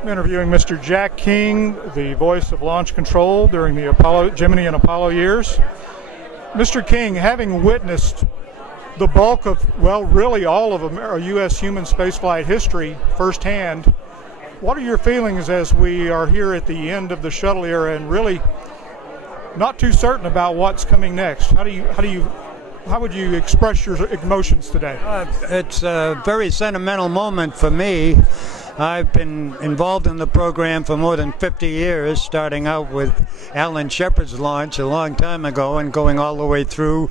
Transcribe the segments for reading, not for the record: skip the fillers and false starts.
I'm interviewing Mr. Jack King, the voice of launch control during the Gemini and Apollo years. Mr. King, having witnessed the bulk of, well, really all of U.S. human spaceflight history firsthand, what are your feelings as we are here at the end of the shuttle era and really not too certain about what's coming next? How would you express your emotions today? It's a very sentimental moment for me. I've been involved in the program for more than 50 years, starting out with Alan Shepard's launch a long time ago and going all the way through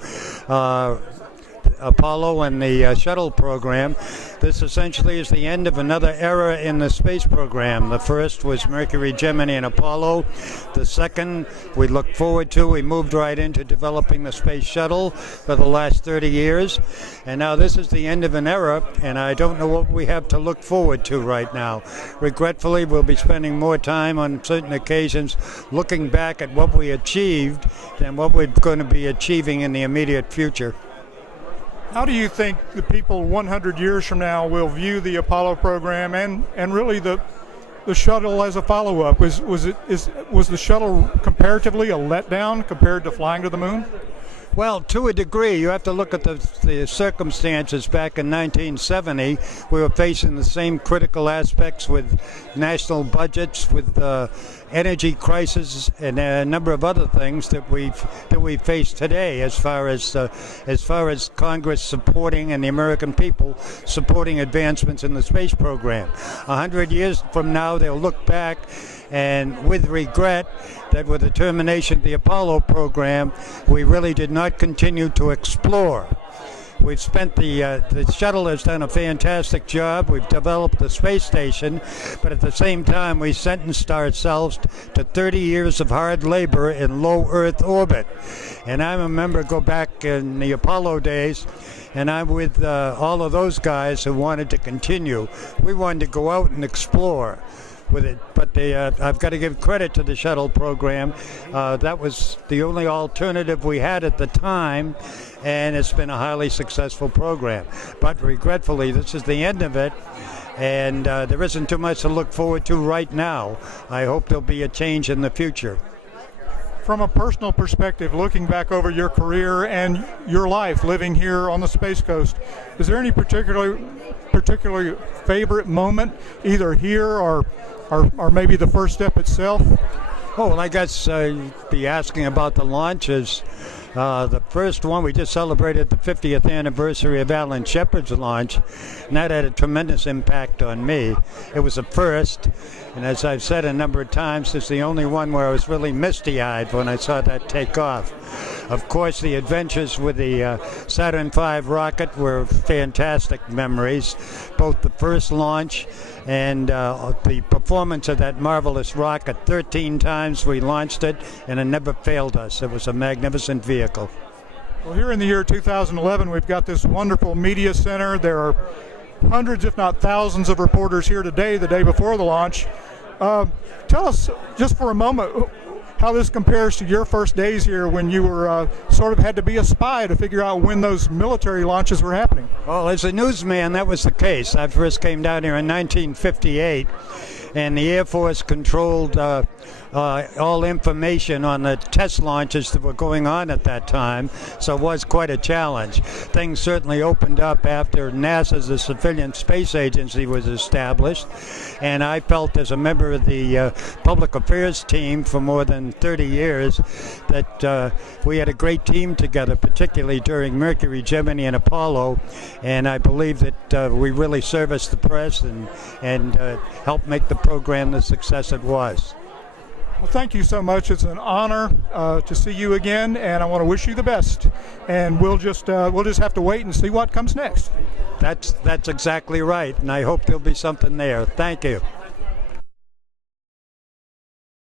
Apollo and the shuttle program. This essentially is the end of another era in the space program. The first was Mercury, Gemini, and Apollo. The second we look forward to. We moved right into developing the space shuttle for the last 30 years. And now this is the end of an era, and I don't know what we have to look forward to right now. Regretfully, we'll be spending more time on certain occasions looking back at what we achieved than what we're going to be achieving in the immediate future. How do you think the people 100 years from now will view the Apollo program and really the shuttle as a follow-up? Was the shuttle comparatively a letdown compared to flying to the moon? Well, to a degree. You have to look at the circumstances. Back in 1970, we were facing the same critical aspects with national budgets, with energy crisis, and a number of other things that we face today, as far as Congress supporting and the American people supporting advancements in the space program. 100 years from now, they'll look back and with regret that with the termination of the Apollo program, we really did not continue to explore. We've spent the shuttle has done a fantastic job. We've developed the space station, but at the same time, we sentenced ourselves to 30 years of hard labor in low Earth orbit. And I remember go back in the Apollo days, and I'm with all of those guys who wanted to continue. We wanted to go out and explore with it, but I've got to give credit to the shuttle program. That was the only alternative we had at the time, and it's been a highly successful program. But regretfully, this is the end of it, and there isn't too much to look forward to right now. I hope there'll be a change in the future. From a personal perspective, looking back over your career and your life living here on the Space Coast, is there any particularly favorite moment, either here or maybe the first step itself? Oh, well, I guess you'd be asking about the launches. The first one, we just celebrated the 50th anniversary of Alan Shepard's launch, and that had a tremendous impact on me. It was a first, and as I've said a number of times, it's the only one where I was really misty-eyed when I saw that take off. Of course, the adventures with the Saturn V rocket were fantastic memories, both the first launch and the performance of that marvelous rocket. 13 times we launched it, and it never failed us. It was a magnificent vehicle. Well, here in the year 2011, we've got this wonderful media center. There are hundreds, if not thousands, of reporters here today, the day before the launch. Tell us, just for a moment, how this compares to your first days here when you were sort of had to be a spy to figure out when those military launches were happening. Well, as a newsman, that was the case. I first came down here in 1958, and the Air Force controlled all information on the test launches that were going on at that time, so it was quite a challenge. Things certainly opened up after NASA, as a civilian space agency, was established, and I felt as a member of the public affairs team for more than 30 years that we had a great team together, particularly during Mercury, Gemini, and Apollo, and I believe that we really serviced the press and helped make the program the success it was. Well, thank you so much. It's an honor to see you again, and I want to wish you the best. And we'll just have to wait and see what comes next. That's exactly right, and I hope there'll be something there. Thank you.